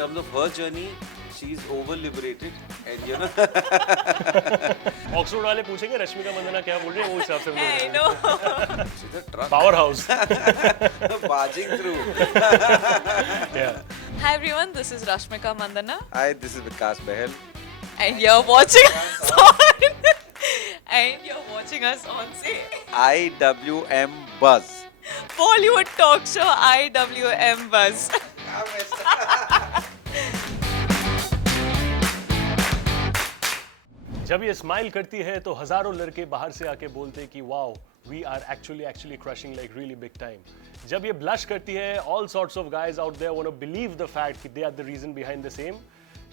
terms of her journey, she's over liberated, and you know. Oxford वाले पूछेंगे रश्मिका मंदना क्या बोल रही है वो हिसाब से हम I लोग know. She's a truck power house barging through. Hi everyone, this is Rashmika Mandanna, Hi, this is Vikas Behel. and you're watching us on. And you're watching us on say IWMBuzz. Bollywood talk show IWMBuzz. जब ये smile करती है तो हजारों लड़के बाहर से आके बोलते कि wow we are actually crushing like really big time. जब ये ब्लश करती है all sorts of guys out there want to believe the fact कि they are the reason behind the same.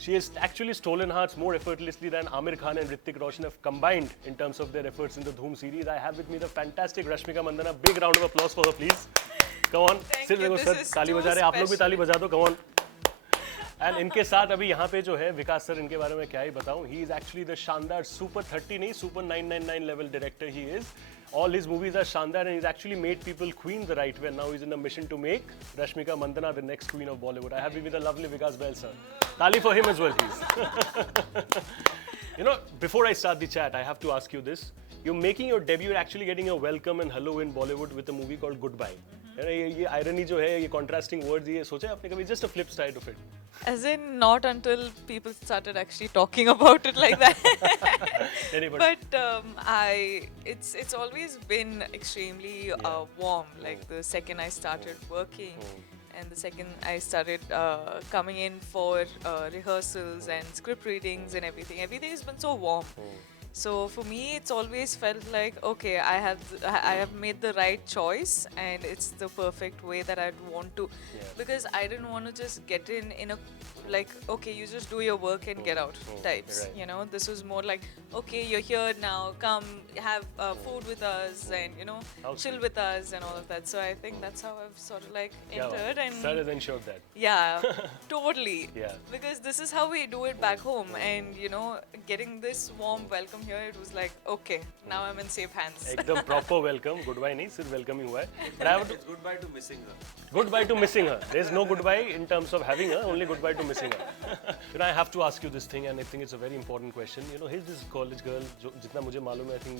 She has actually stolen hearts more effortlessly than Amir Khan and Hrithik Roshan have combined in terms of their efforts in the Dhoom series. I have with me the fantastic Rashmika Mandanna. Big round of applause for her, please. Come on. Thank सिर्फ you. देखो This sir is ताली too बजा रहे हैं, आप लोग भी special. ताली बजा दो. Come on. एंड इनके साथ अभी यहाँ पे जो है विकास सर, इनके बारे में क्या ही बताऊं. ही इज एक्चुअली द शानदार सुपर 30 नहीं super 999 level director he is. All his movies are Shandar and he's actually made people queen the right way. Now he's in a mission to make Rashmika Mandanna the next queen of Bollywood. I have with me the lovely Vikas Bahl sir. Tali for him as well, please. You know, before I start the chat, I have to ask you this. You're making your debut, you're actually getting a welcome and hello in Bollywood with a movie called Goodbye. ये irony जो है, ये contrasting words, ये सोचा आपने कभी? Just a flip side of it. As in, not until people started actually talking about it like that. Anybody? But it's always been extremely warm. Like the second I started working, and the second I started coming in for rehearsals and script readings and everything has been so warm. So for me, it's always felt like, okay, I have made the right choice, and it's the perfect way that I'd want to, because I didn't want to just get in a like, okay, you just do your work and get out types. Right. You know, this was more like, okay, you're here now, come have food with us, and you know, How chill sweet. with us and all of that. So I think that's how I've sort of like क्या बात. entered, and Sir has ensured that. yeah, totally. Yeah. Because this is how we do it back home, and you know, getting this warm welcome here, it was like, okay, now I'm in safe hands. एकदम proper welcome. Goodbye नहीं, सिर्फ welcome ही हुआ है. But I have to It's goodbye to missing her. goodbye to missing her. There's no goodbye in terms of having her, only goodbye to missing her. You know, I have to ask you this thing, and I think it's a very important question. You know, here's this college girl, जो जितना मुझे मालूम है, I think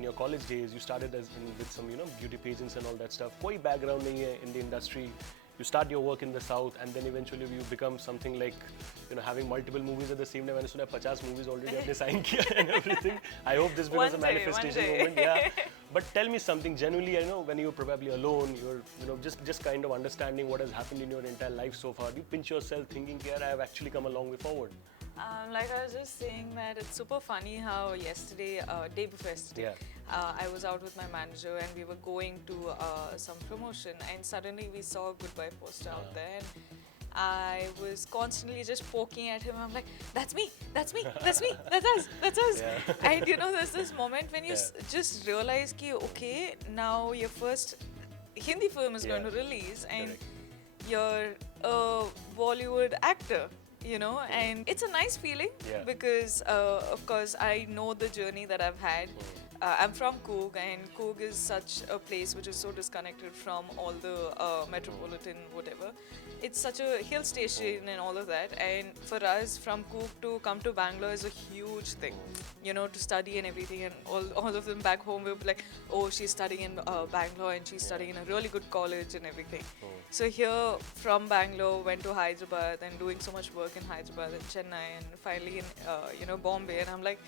in your college days, you started with some, you know, beauty pageants and all that stuff. कोई background नहीं है in the industry. You start your work in the south, and then eventually you become something like, you know, having multiple movies at the same time. मैंने सुना 50 movies already आपने sign किया and everything. I hope this becomes a One day, manifestation one day. moment. Yeah. But tell me something genuinely. I know when you're probably alone, you're, you know, just kind of understanding what has happened in your entire life so far. Do you pinch yourself thinking, yeah, I have actually come a long way forward? Like I was just saying that it's super funny how yesterday, day before yesterday, I was out with my manager and we were going to some promotion, and suddenly we saw a goodbye poster out there, and I was constantly just poking at him. I'm like, that's me, that's me, that's me, that's us, that's us. Yeah. And you know, there's this moment when you just realize ki, okay, now your first Hindi film is going to release, and you're a Bollywood actor. You know, and it's a nice feeling because, of course, I know the journey that I've had. I'm from Coorg, and Coorg is such a place which is so disconnected from all the metropolitan whatever. It's such a hill station and all of that. And for us, from Coorg to come to Bangalore is a huge thing. You know, to study and everything, and all of them back home will be like, oh, she's studying in Bangalore, and she's studying in a really good college and everything. So here from Bangalore, went to Hyderabad and doing so much work in Hyderabad and Chennai, and finally in you know, Bombay, and I'm like,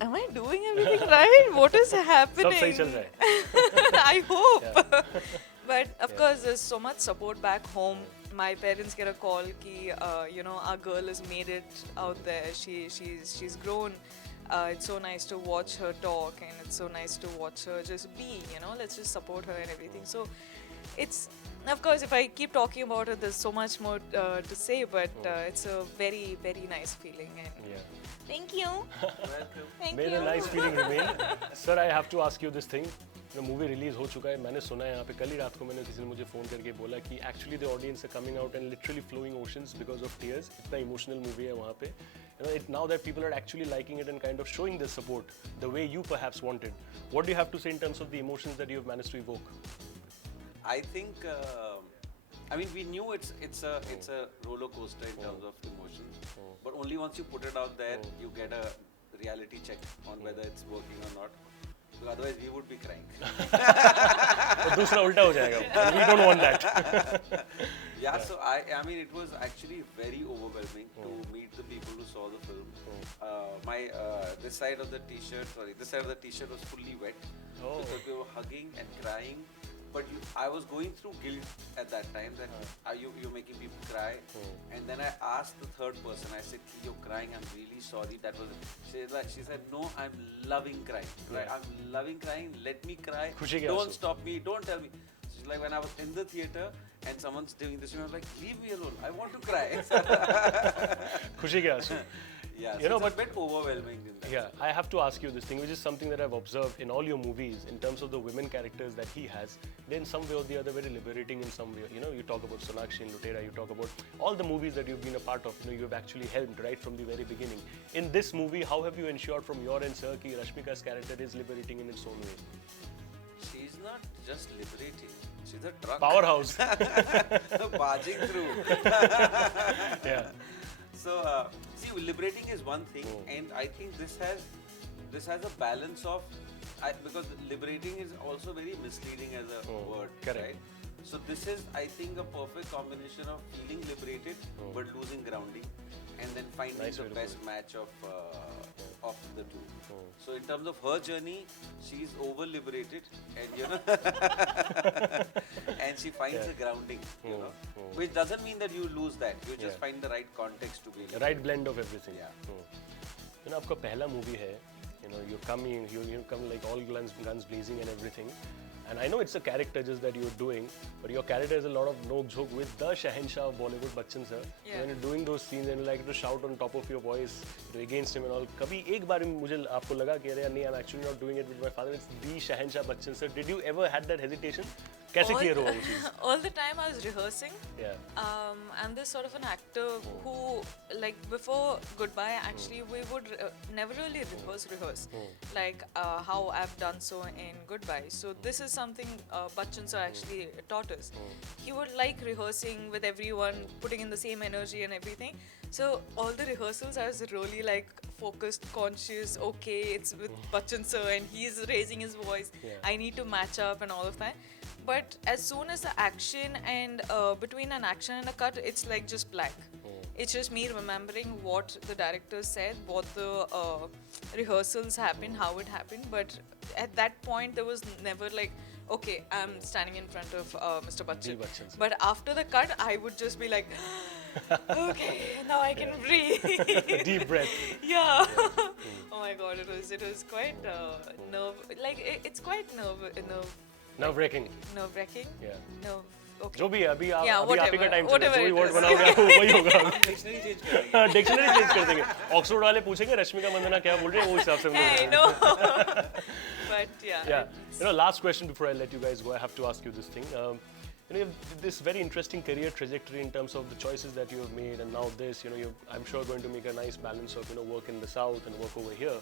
am I doing everything right? What is happening? सब सही चल रहा है. I hope. But of course, there's so much support back home. My parents get a call ki, you know, our girl has made it out there. She's grown. It's so nice to watch her talk, and it's so nice to watch her just be. You know, let's just support her and everything. So it's, of course, if I keep talking about it, there's so much more to say. But it's a very, very nice feeling. And thank you. Welcome. Thank May the you. nice feeling remain. Sir, I have to ask you this thing. Movie release हो चुका है, मैंने सुना है यहाँ पे, कल ही रात को मैंने किसी ने मुझे फ़ोन करके बोला कि actually the audience are coming out and literally flowing oceans because of tears. इतना इमोशनल मूवी है वहाँ पे. You know, now that people are actually liking it and kind of showing their support the way you perhaps wanted, what do you have to say in terms of the emotions that you have managed to evoke? I think I mean, we knew it's a roller coaster in terms of emotions, but only once you put it out there, you get a reality check on whether it's working or not. Because otherwise, we would be crying. तो दूसरा उल्टा हो जाएगा. We don't want that. Yeah, so I mean, it was actually very overwhelming to meet the people who saw the film. This side of the t-shirt was fully wet. Oh. Because we were hugging and crying. But I was going through guilt at that time that you're making people cry. And then I asked the third person, I said, you're crying, I'm really sorry. That was she said, no, I'm loving crying. Right? I'm loving crying, let me cry. Don't stop me, don't tell me. She's like, when I was in the theater and someone's doing this, I was like, leave me alone, I want to cry. खुशी के आंसू. Yeah, you know, it's but a bit overwhelming in that. Yeah, I have to ask you this thing, which is something that I've observed in all your movies in terms of the women characters that he has. They're in some way or the other very liberating in some way. You know, you talk about Sonakshi and Lutera, you talk about all the movies that you've been a part of. You know, you've actually helped right from the very beginning. In this movie, how have you ensured from your end, sir, that Rashmika's character is liberating in its own way? She's not just liberating. She's a truck. Powerhouse. Barging through. Yeah. So, see, liberating is one thing, and I think this has a balance of, because liberating is also very misleading as a word, correct. right? So this is, I think, a perfect combination of feeling liberated but losing grounding, and then finding the best match of the two. So in terms of her journey, she's over liberated, and and she finds a grounding, which doesn't mean that you lose that. You just find the right context to be the right blend of everything. Yeah. You know, आपका पहला movie है. You know, you come like all guns blazing and everything. And I know it's a character just that you're doing, but your character has a lot of joke with the Shahenshah of Bollywood, Bachchan sir. Yeah. When you're doing those scenes and you like to shout on top of your voice against him and all. कभी एक बार मुझे आपको लगा कि अरे नहीं, I'm actually not doing it with my father. It's the Shahenshah Bachchan sir. Did you ever had that hesitation? कैसे clear हुआ वो चीज़? All the time I was rehearsing. Yeah. I'm this sort of an actor who, like, before Goodbye, actually we would never really rehearse, like how I've done so in Goodbye. So this is something Bachchan sir actually taught us. He would like rehearsing with everyone, putting in the same energy and everything. So all the rehearsals I was really like focused, conscious, okay, it's with Bachchan sir and he's raising his voice. Yeah. I need to match up and all of that. But as soon as the action and between an action and a cut, it's like just black. It's just me remembering what the director said, what the rehearsals happened, how it happened. But at that point, there was never like, okay, I'm standing in front of Mr. Bachchan. But after the cut, I would just be like, okay, now I can breathe. Deep breath. Yeah. Oh my God, it was quite it's quite Nerve-wracking. Nerve-wracking. Yeah. Nerve. Okay. जो भी है अभी आप whatever, ही का time whatever जो भी it word is. बनाओगे आप वही होगा. Dictionary change करेंगे. डिक्शनरी चेंज कर देंगे. ऑक्सफोर्ड वाले पूछेंगे रश्मिका मंदना क्या बोल रहे हैं वो हिसाब से हम लोग. Hey, no. But yeah. Yeah. You know, last question before I let you guys go, I have to ask you this thing. You know, you have this very interesting career trajectory in terms of the choices that you have made, and now this. You know, you're, I'm sure, going to make a nice balance of work in the south and work over here.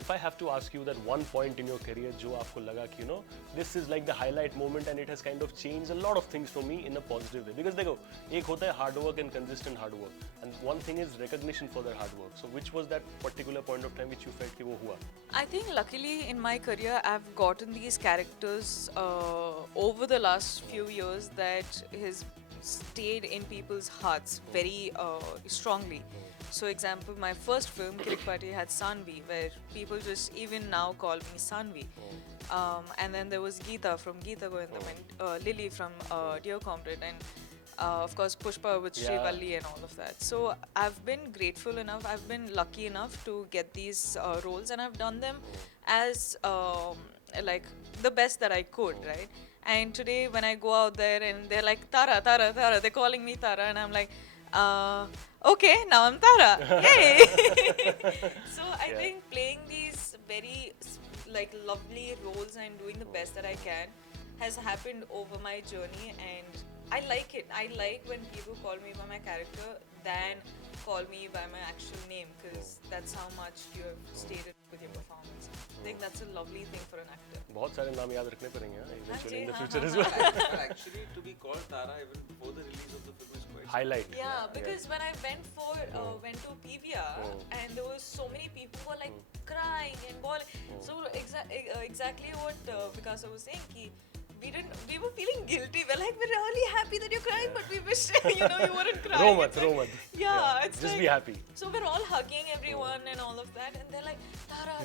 If I have to ask you that one point in your career, जो आपको लगा कि this is like the highlight moment and it has kind of changed a lot of things for me in a positive way. Because देखो, एक होता है hard work and consistent hard work, and one thing is recognition for that hard work. So which was that particular point of time which you felt कि वो हुआ? I think luckily in my career I've gotten these characters over the last few years that has stayed in people's hearts very strongly. So example, my first film, Kirik Party, had Sanvi, where people just even now call me Sanvi. And then there was Geeta from Geeta Govindam, Lily from Dear Comrade, and of course Pushpa with Sri Valli and all of that. So I've been grateful enough, I've been lucky enough to get these roles, and I've done them as like the best that I could, right? And today when I go out there and they're like, Tara, Tara, Tara, they're calling me Tara, and I'm like, okay, now I'm Tara. Yay! So I think playing these very like lovely roles and doing the best that I can has happened over my journey, and I like it. I like when people call me by my character than call me by my actual name, because that's how much you have stated with your performance. I think that's a lovely thing for an actor. बहुत सारे नाम याद रखने पड़ेंगे eventually in the हाँ, future हाँ, as well. But actually, to be called Tara even before the release of the film is quite Highlight. Yeah, because when I went to PVR, and there was so many people who were like crying and bawling. So exactly what Vikas was saying, ki we were feeling guilty. We're like, we're really happy that you're crying, but we wish you weren't crying. Ro mat. Yeah, it's just like, be happy. So we're all hugging everyone and all of that, and they're like, Tara,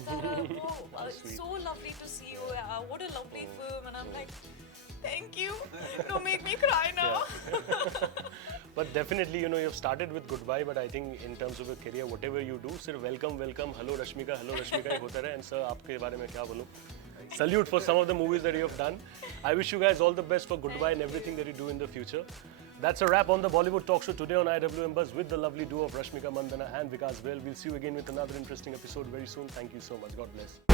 oh, it's so lovely to see you. What a lovely film. And I'm like, thank you. Don't make me cry now. But definitely, you've started with goodbye, but I think in terms of your career, whatever you do, sir, welcome, hello Rashmika, एक होता रहे. And sir, आपके बारे में क्या बोलूं? Salute for some of the movies that you have done. I wish you guys all the best for goodbye and everything that you do in the future. That's a wrap on the Bollywood Talk Show today on IWMBuzz with the lovely duo of Rashmika Mandanna and Vikas Bail. We'll see you again with another interesting episode very soon. Thank you so much. God bless.